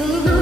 Ooh.